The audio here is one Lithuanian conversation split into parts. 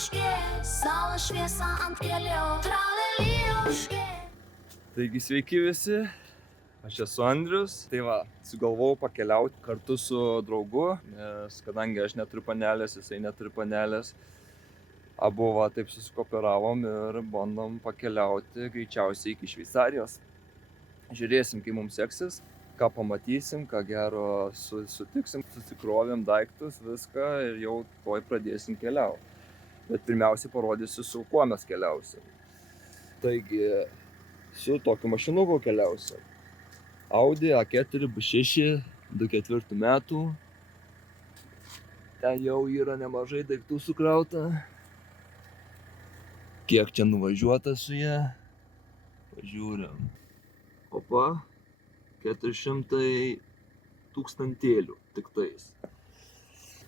saulės šviesa ant kelių, tralelijuškė. Taigi sveiki visi, aš esu Andrius. Tai va, sugalvojau pakeliauti kartu su draugu, nes kadangi aš neturiu panelės, jisai neturi panelės, abu va taip susikooperavom ir bandom pakeliauti greičiausiai iki Šveicarijos. Žiūrėsim, kaip mums seksis, ką pamatysim, ką gero sutiksim, susikrovėm daiktus, viską ir jau tuoj pradėsim keliauti. Bet pirmiausia parodysiu, su kuo mes keliausim. Taigi, su tokiu mašinuku keliausim. Audi A4 B6 2004 metų. Ten jau yra nemažai daiktų sukrauta. Kiek čia nuvažiuota su ja? Pažiūrim. Opa, 400 tūkstantėlių tiktais.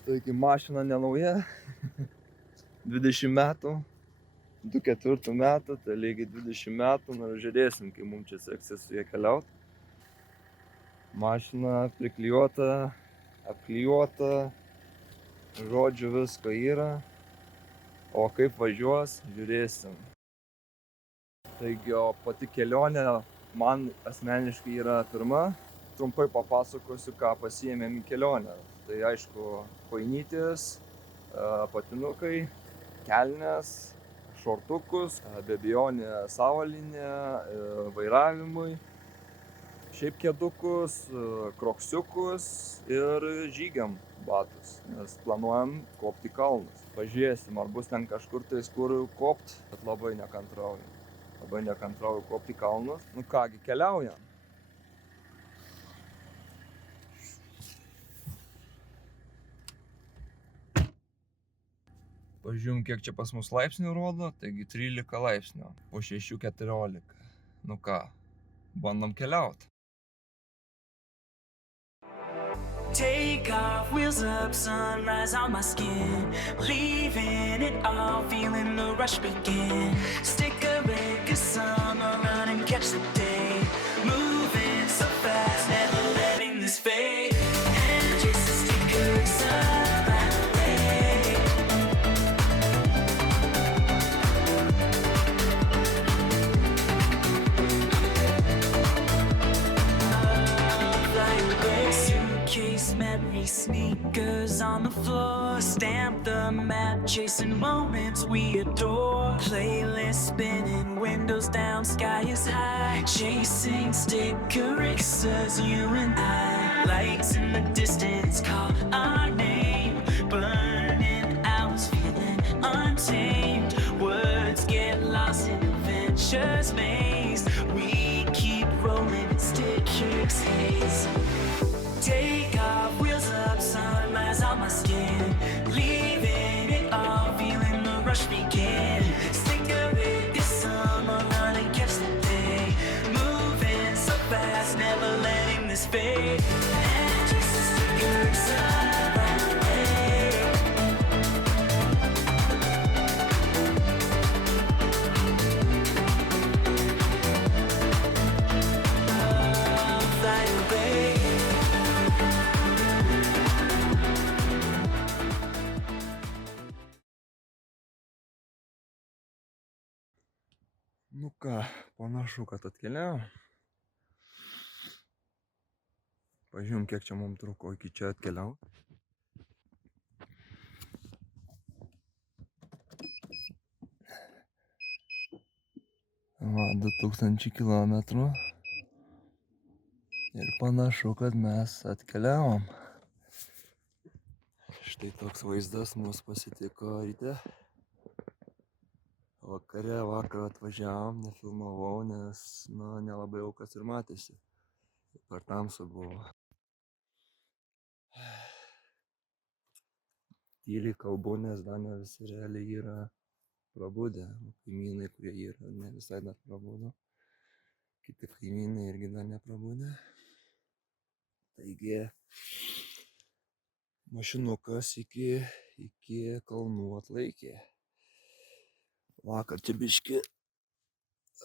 Taigi mašina nenauja, 20 metų, 2004 metų, tai lygiai 20 metų, nu žiūrėsim, kai mums čia seksis su ja keliauti. Mašina priklijuota, apklijuota, žodžiu visko yra, o kaip važiuos, žiūrėsim. Taigi, o pati kelionė man asmeniškai yra pirma. Trumpai papasakosiu, ką pasiėmėm į kelionę. Tai aišku, kojinytės, patinukai, kelnes, šortukus, be abejonės avalynė, vairavimui, šiaip kėdukus, kroksiukus ir žygiam batus, nes planuojam kopti kalnus. Pažiūrėsim, ar bus ten kažkur tais, kur kopt, bet labai nekantrauju. Labai nekantrauju kopti kalnus. Nu kągi, keliaujam. Pažiūrėjom, kiek čia pas mus laipsnių rodo, taigi 13 laipsnių, po 6-14. Nu ką, bandom keliauti. Take off, wheels up, sunrise on my skin. Leaving it all, feeling the rush begin. Stick a break of summer, run and catch the day. Moving so fast, never letting this fade. And just a sticker sun right away. Fly away. Suitcase, memory, sneakers on the floor. Stamp the map, chasing moments we adore. Playlist spinning, windows down, sky is high. Chasing sticker X's, you and I. Lights in the distance call our name. Burning hours, feeling untamed. Words get lost in adventure's maze. We keep rolling in stickers haze. Take off, wheels up, sunrise on my skin. Leaving it all, feeling the rush begin. Stick a bit this summer, run and catch the day. Moving so fast, never letting this fade. And just a sticker sun right away. Fly away. Nu ką, panašu, kad atkeliavom. Pažiūrėjom, kiek čia mums truko iki čia atkeliauti. Va, 2000 kilometrų. Ir panašu, kad mes atkeliavom. Štai toks vaizdas mus pasitiko ryte. Vakar atvažiavom, nefilmavau, nes nelabai jau kas ir matėsi. Per tamsu buvo. Tyliai kalbu, nes dar ne visi realiai yra prabudę. Kaimynai, kurie yra, ne visai dar prabudo. Kiti kaimynai irgi dar neprabudę. Taigi, mašinukas iki kalnų atlaikė. Vakar čia biškį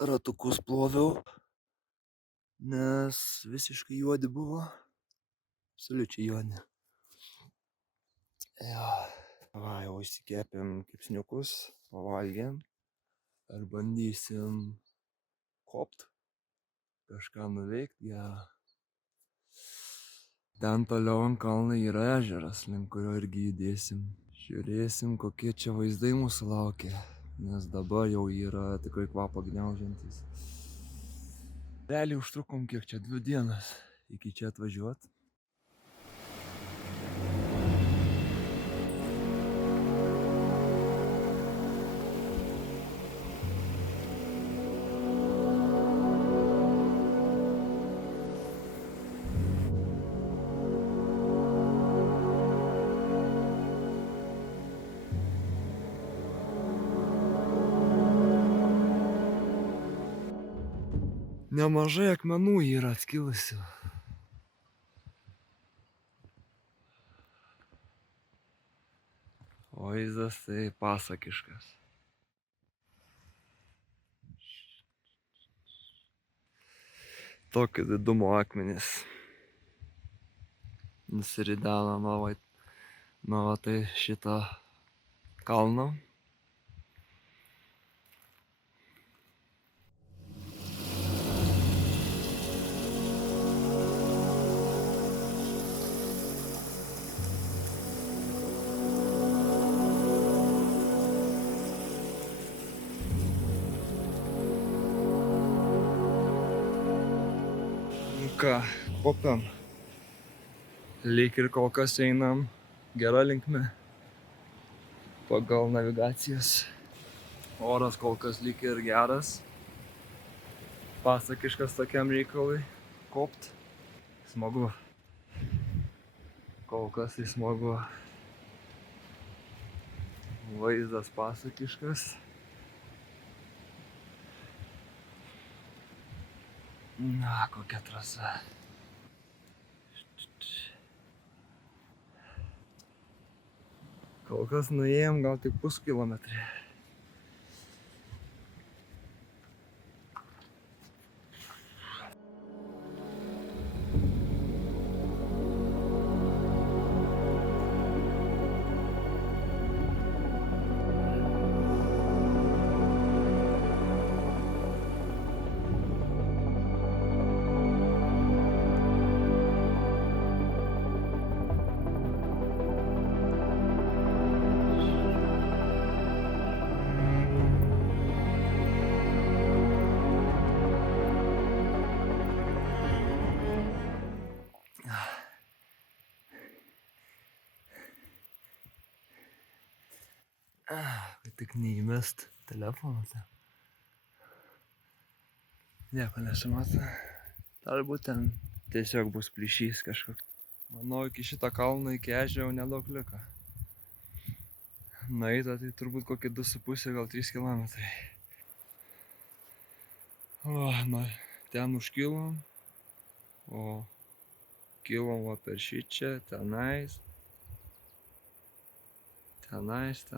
ratukus ploviau, nes visiškai juodi buvo. Absoliučiai juodi. Jo. Va, jau išsikepėm kepsniukus, pavalgėm. Ar bandysim kopt, kažką nuveikt gerą. Ten toliau ant kalno yra ežeras, link kurio irgi judėsim. Žiūrėsim, kokie čia vaizdai mūsų laukia, nes dabar jau yra tikrai kvapą gniaužiantis. Realiai užtrukom kiek čia 2 dienas iki čia atvažiuot. Nemažai akmenų yra atskilusių. Vaizdas tai pasakiškas. Tokio didumo akmenys. Nusiridena nuo tai šito kalno. Ką, kopiam. Lyg ir kol kas einam gera linkme pagal navigacijas. Oras kol kas lyg ir geras. Pasakiškas tokiam reikalui kopt. Smagu. Kol kas tai smagu. Vaizdas pasakiškas. Na, kokia trasa. Kol kas nuėjom gal tik puskilometrį. Tik neįmest telefoną ten. Nieko nesimato. Galbūt ten tiesiog bus plyšys kažkoks. Manau, iki šito kalno iki ežero nedaug liko. Nueita tai turbūt kokie 2,5 gal 3 kilometrai. O, na, ten užkilom. O kilom va per šičia, tenais. Tenais.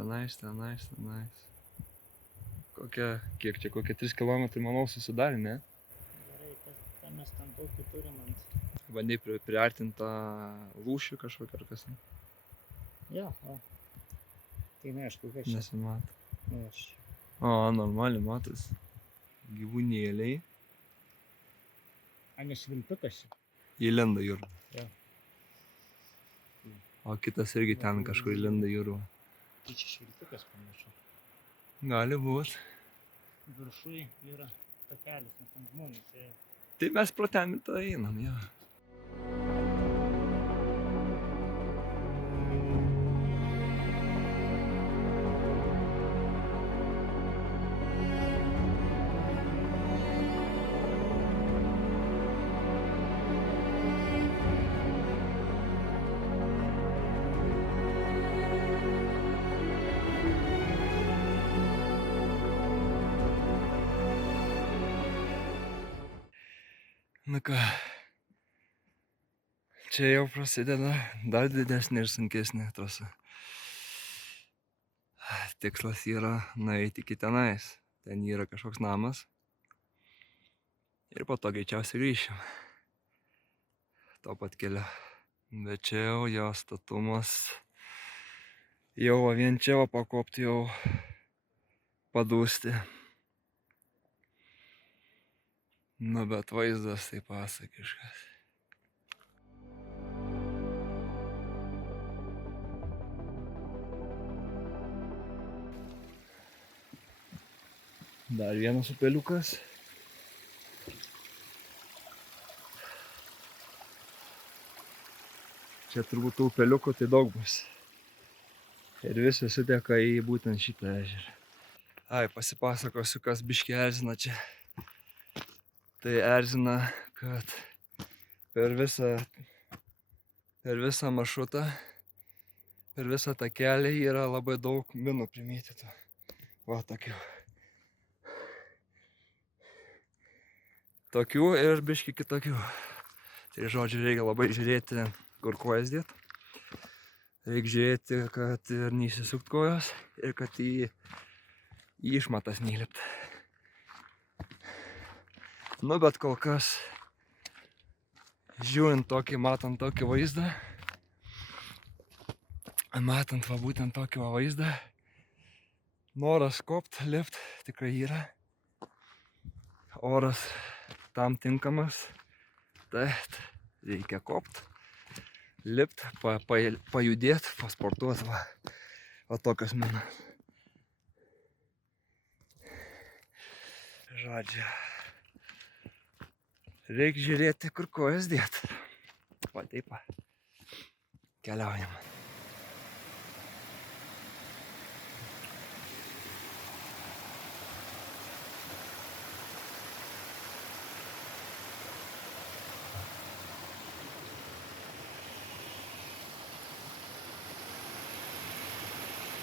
Kiek čia, kokie 3 kilometrai, manau, susidarė, ne? Gerai, ką mes ten tokį turim ant... Bandai priartinti tą lūšį kažkokią ar kas. Jo, o. Tai neaišku, kas čia. Nesimato. Nu, aš... O, normaliai matos. Gyvūnėliai. A, ne švilpikas čia. Įlenda jūrų. Jo. O kitas irgi ten kažkur įlenda jūrų. Tai čia švilpikas panašu. Gali būt. Viršui yra takelis, nes ten žmonės ėjo. Tai mes pro ten ir tada einam, jo. Na ką, čia jau prasideda dar didesnė ir sunkesnė trasa. Tikslas yra nueiti iki tenais. Ten yra kažkoks namas. Ir po to greičiausiai grįšim. Tuo pat keliu. Bet čia jau jo statumas Jau va vien čia va pakopti jau padūsti. Nu, bet vaizdas tai pasakiškas. Dar vienas upeliukas. Čia turbūt tų upeliukų tai daug bus. Ir visas suteka į būtent šitą ežerą. Ai, pasipasakosiu, kas biškį erzina čia. Tai erzina, kad per visą maršrutą, per visą tą kelią yra labai daug minų primėtytų. Va, tokių. Tokių ir biškį kitokių. Tai žodžiu, reikia labai žiūrėti, kur kojas dėt. Reikia žiūrėti, kad ir neįsisukt kojos ir kad į išmatas neįlipt. Nu, bet kol kas, žiūrint tokį, matant tokį vaizdą, matant va būtent tokį vaizdą, noras kopt, lipt tikrai yra. Oras tam tinkamas, tad reikia kopt, lipt, pajudėt, pasportuot, va tokios minos. Žodžiu, reikia žiūrėti, kur kojas dėt. Va taip, keliaujam.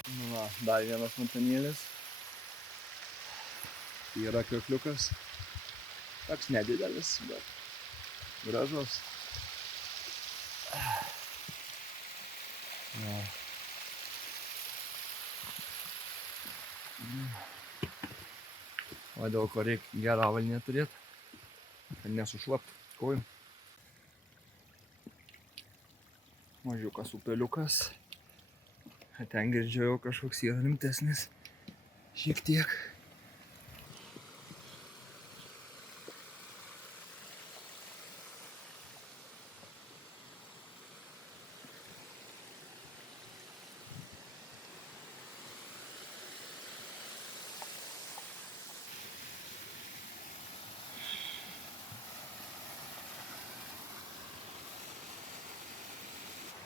Nu va, dar vienas fontanėlis. Yra kriokliukas. Toks nedidelis, bet gražus. Ja. O dėl ko reikia gerą avalynę turėti, kad nesušlapt kojų. Mažiukas upeliukas. Ten girdžiu jau kažkoks yra rimtesnis. Šiek tiek.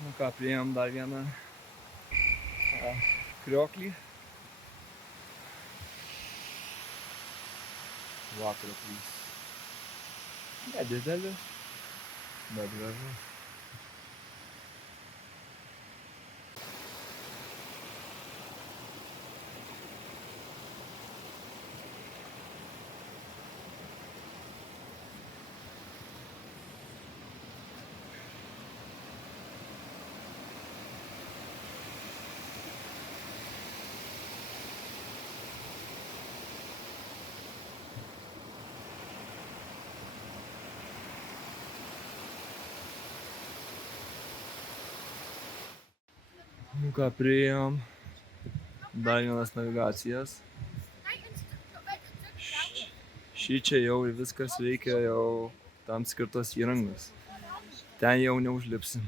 Nu ką, priėjom dar vieną krioklį. Va, krioklys. Nedidelis, bet gražus. Nu ką, priėjom. Dar vienas navigacijas. Šičia jau viskas veikia, jau tam skirtos įrangos. Ten jau neužlipsim.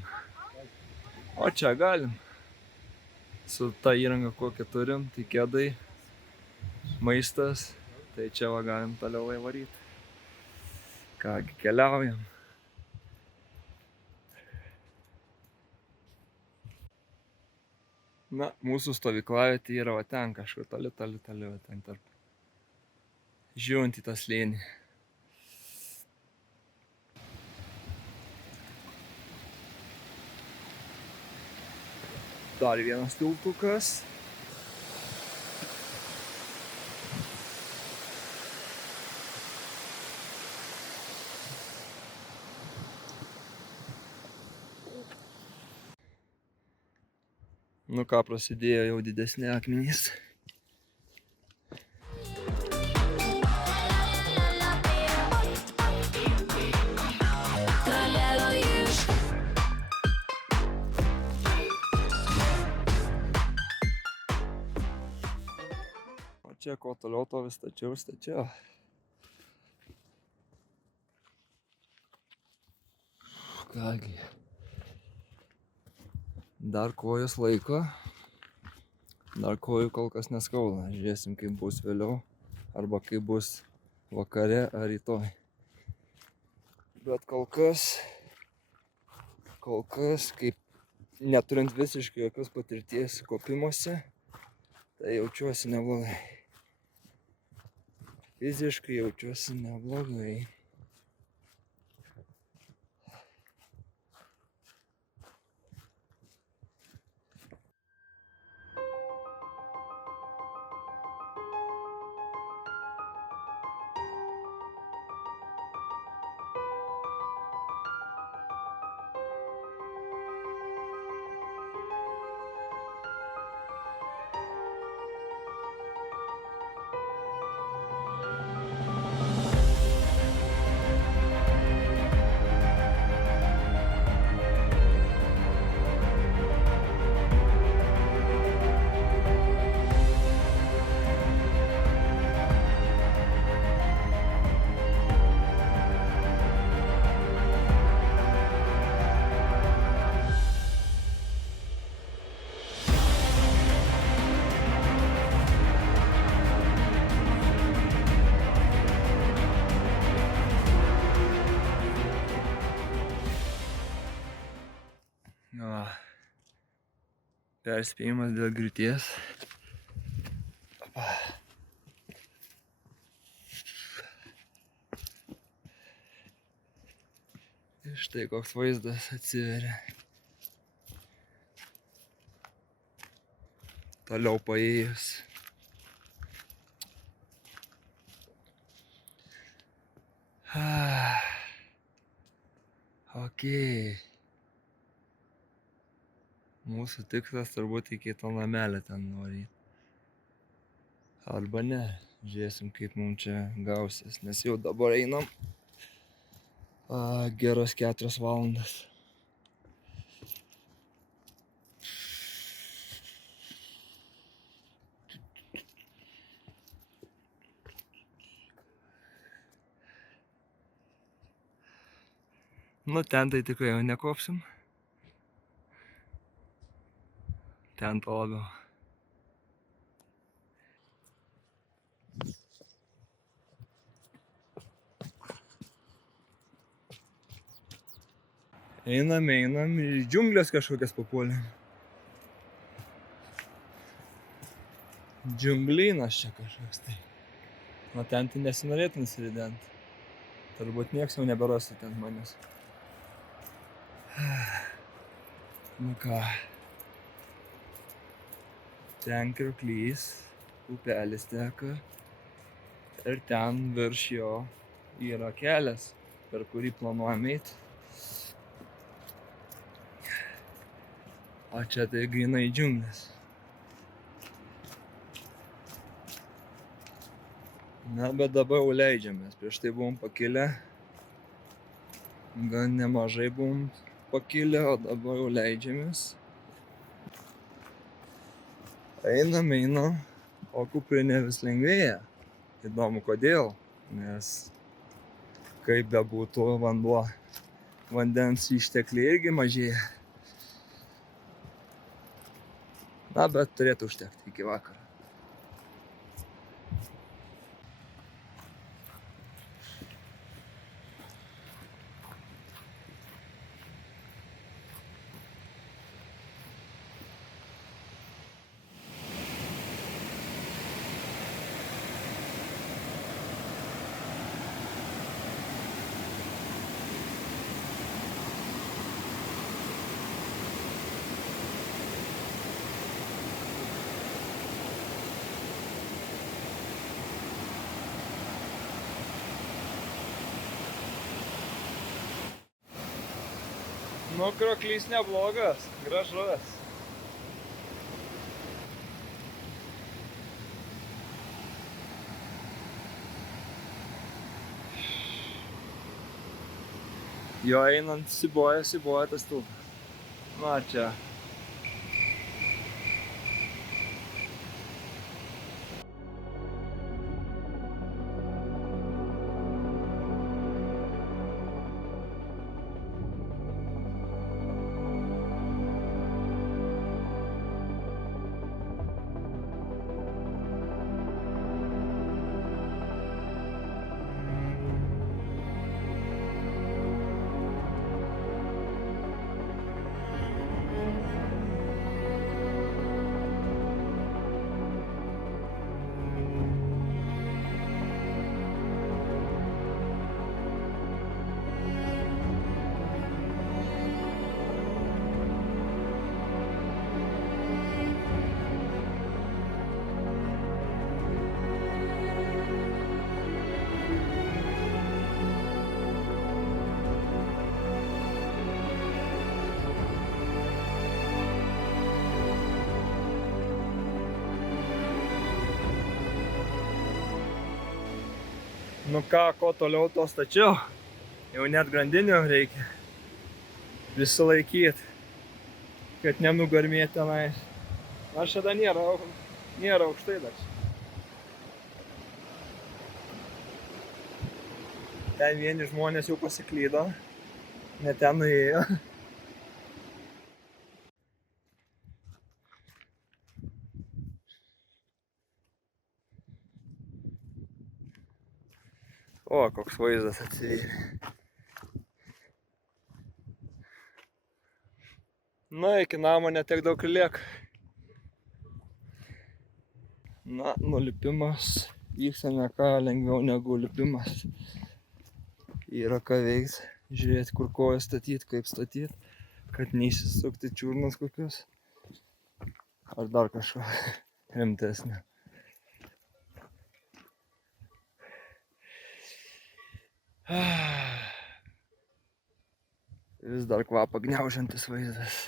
O čia galim. Su ta įranga, kokią turim, tai kėdai, maistas, tai čia va galim toliau varyti. Kągi, keliaujam. Na, mūsų stovyklavietė yra va ten kažkur toli, va ten tarp. Žiūrint į tą slėnį. Dar vienas tiltukas. Nu ką, prasidėjo jau didesni akmenys. čia kuo toliau, to vis stačiau. Kągi. Dar kojos laiko. Dar kojų kol kas neskauda. Žiūrėsim, kaip bus vėliau. Arba kaip bus vakare ar rytoj. Bet kol kas, kaip neturint visiškai jokios patirties kopimuose, tai jaučiuosi neblogai. Fiziškai jaučiuosi neblogai. Perspėjimas dėl griūties. Ir štai koks vaizdas atsiveria. Toliau paėjus. Okei. Mūsų tikslas turbūt iki to namelio ten nuvaryt. Arba ne. Žiūrėsim, kaip mums čia gausis. Nes jau dabar einam geros 4 valandas. Nu, ten tai tikrai jau nekopsim. Ten to labiau. Einam ir į džiunglės kažkokias papuolėm. Džiunglynas čia kažkoks tai. Nu, ten tai nesinorėtų nusirident. Turbūt nieks jau neberasti ten manęs. Nu ką. Ten krioklys, upelis teka ir ten virš jo yra kelias, per kurį planuojam eit. O čia tai grynai džiunglės. Na, bet dabar jau leidžiamės. Prieš tai buvom pakilę. Gan nemažai buvom pakilę, o dabar jau leidžiamės. Einam, o kuprinė vis lengvėja. Įdomu kodėl, nes kaip bebūtų vandens ištekliai irgi mažėja. Na, bet turėtų užtekti iki vakaro. Nu, krioklys neblogas, gražus. Jo einant siboja tas tiltas. Na, čia. Nu ką, ko toliau to stačiau. Jau net grandinių reikia prisilaikyti, kad nenugarmėti tenai. Aš tada nėra aukštai dar. Ten vieni žmonės jau pasiklydo, ne ten nuėjo. O, koks vaizdas atsivėrė. Na, iki namo netiek daug ir lieka. Na, nulipimas vyksta ne ką lengviau negu lipimas. Yra ką veiks, žiūrėti, kur koją statyti, kaip statyti, kad neįsisukti čiurnas kokius. Ar dar kažką rimtesnio. Vis dar kvapą gniaužiantis vaizdas.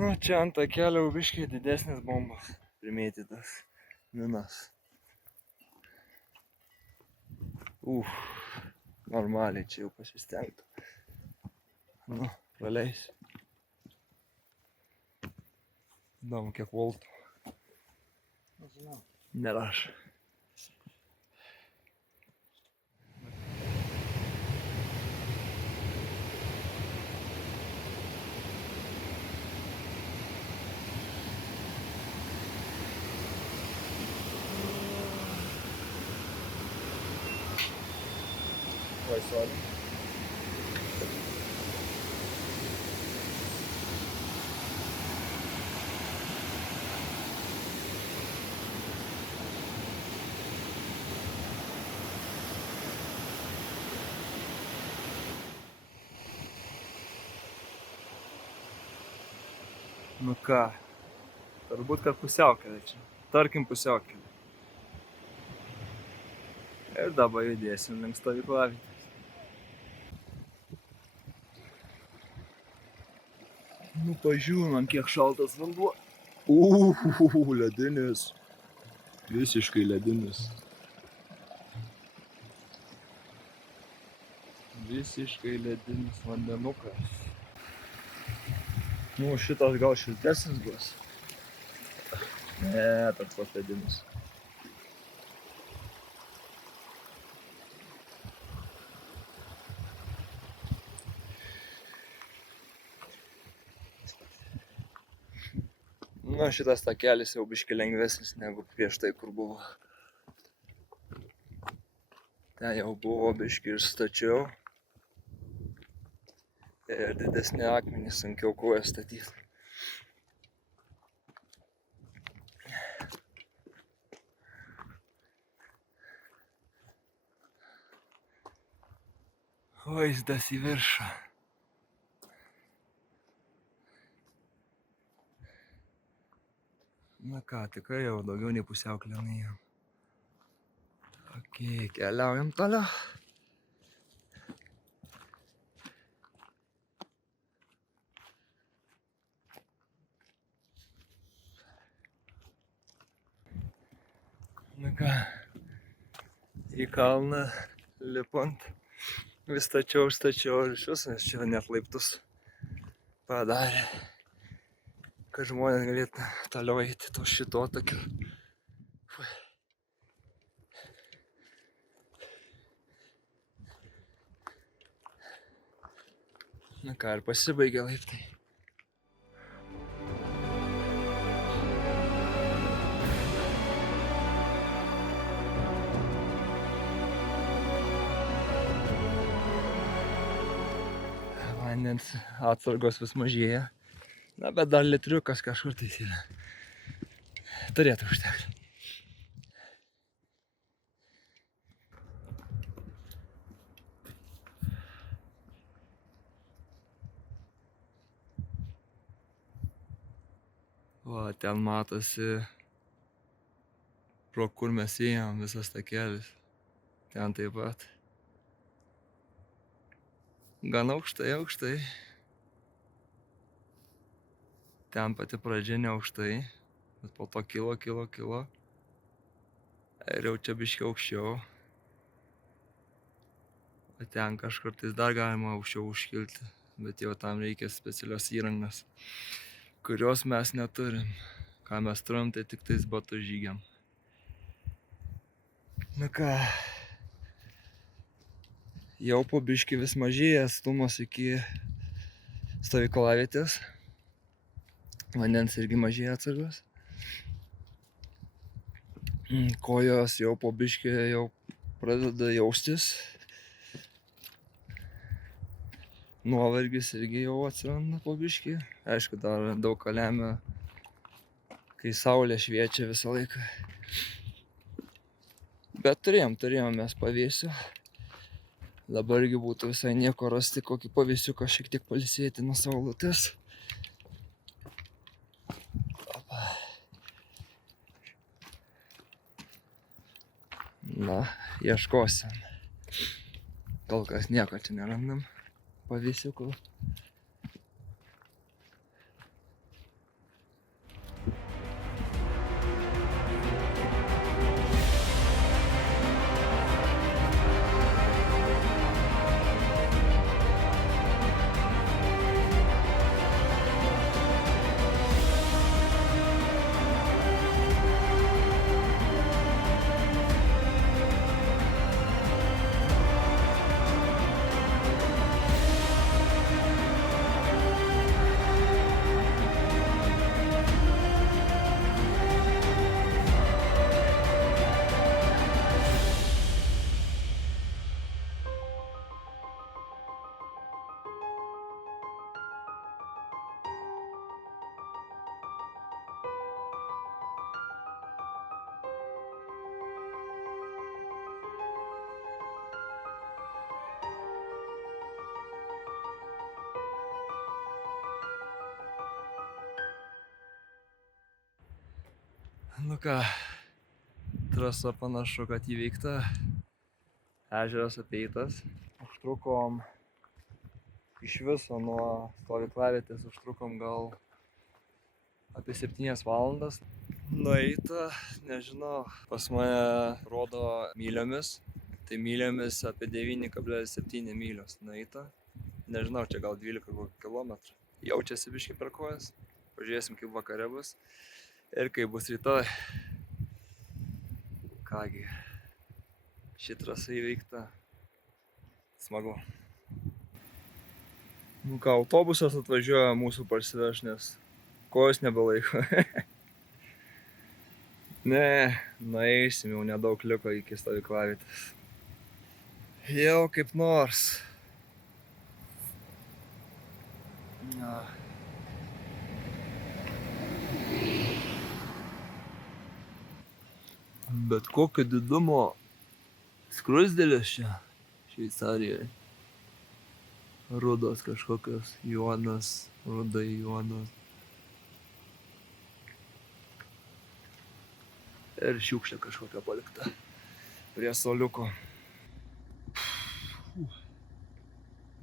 Nu, čia ant takelio biškai didesnis bombas primėtytas minas. Normaliai čia jau pasistengtų. Nu, praleisiu. Įdomu, kiek voltų. Nežinau. Nerašo. Oi, sorry. Nu ką, turbūt, kad pusiaukelė čia. Tarkim pusiaukelė. Ir dabar judėsim link stovyklavietės. Nu pažiūrėm, kiek šaltas vanduo. Ledinis. Visiškai ledinis. Visiškai ledinis vandenukas. Nu, šitas gal šiltesnis bus. Ne, tas pats ledinis. Na, šitas takelis jau biškai lengvesnis negu prieš tai, kur buvo. Ten jau buvo biškai ir stačiau. Ir didesni akmenys, sunkiau koją statyti. Vaizdas į viršų. Na ką, tikrai jau daugiau nei pusiaukelę nuėjom. Ok, keliaujam toliau. Na ką, į kalną lipant vis stačiau ir iš viso, nes čia net laiptus padarė, kad žmonės galėtų toliau eiti to šito takiu. Na ką, ir pasibaigė laiptai. Vandens atsargos vis mažėja. Na, bet dar litriukas kažkur tai yra. Turėtų užtekti. Va, ten matosi, pro kur mes ėjom, visas takelis. Ten taip pat. Gan aukštai. Ten pati pradžia ne aukštai, bet po to kilo. Ir jau čia biškiai aukščiau. O ten kažkur tais dar galima aukščiau užkilti, bet jau tam reikia specialios įrangos, kurios mes neturim. Ką mes turim, tai tik tais batų žygiam. Nu ką, jau po biškį vis mažėja atstumas iki stovyklavietės. Vandens irgi mažėja atsargos. Kojos jau po biškį jau pradeda jaustis. Nuovargis irgi jau atsiranda po biškį. Aišku, dar daug ką lemia, kai saulė šviečia visą laiką. Bet turėjom mes pavėsių. Dabargi būtų visai nieko rasti kokį pavėsiuką, šiek tiek pailsėti nuo saulutės. Na, ieškosim. Kol kas nieko čia nerandam pavėsiukų. Nu ką, trasa panašu, kad įveikta. Ežeras apeitas. Užtrukom iš viso nuo stovyklavietės gal apie 7 valandas. Nueita, nežinau, pas mane rodo myliomis. Tai myliomis apie 9,7 mylios nueita. Nežinau, čia gal 12 kilometrų. Jaučiasi biškį per kojas. Pažiūrėsim, kaip vakare bus. Ir kai bus rytoj. Kągi, ši trasa įveikta. Smagu. Nu ką, autobusas atvažiuoja mūsų parsiveš, nes kojos nebelaiko. Ne, nueisim, jau nedaug liko iki stovyklavietės. Jau kaip nors. Na. Bet kokio didumo skruzdėlės čia Šveicarijoje. Rudos kažkokios, juodas, rudai juodos. Ir šiukšlė kažkokia palikta prie suoliuko.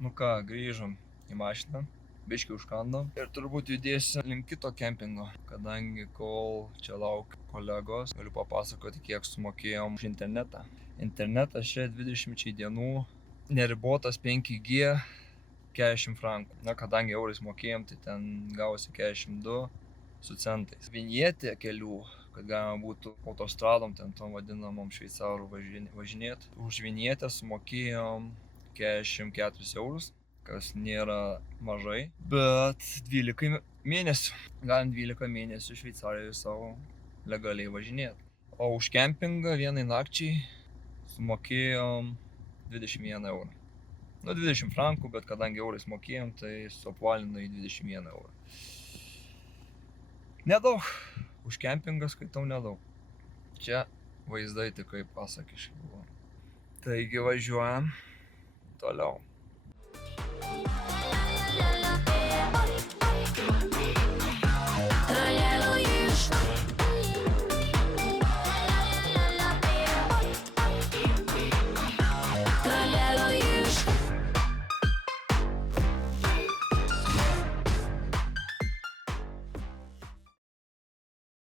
Nu ką, grįžom į mašiną, biškį užkandom ir turbūt judėsiu link kito kempingo, kadangi kol čia laukiu kolegos, galiu papasakoti, kiek sumokėjom už internetą. Internetas čia 20 dienų, neribotas 5G, 40 frankų. Na, kadangi eurais mokėjom, tai ten gausi 42 su centais. Vinietė kelių, kad galima būtų autostradom, ten tom vadinamom šveicarų važinėti. Už vinietę sumokėjom 44 eurus, kas nėra mažai, bet 12 mėnesių. Galim 12 mėnesių Šveicarijoje savo legaliai važinėti. O už kempingą vienai nakčiai sumokėjom 21 eurą. Nu, 20 frankų, bet kadangi eurais mokėjom, tai suapvalino į 21 eurą. Nedaug. Už kempingą skaitau nedaug. Čia vaizdai tikrai pasakiški buvo. Taigi važiuojam toliau.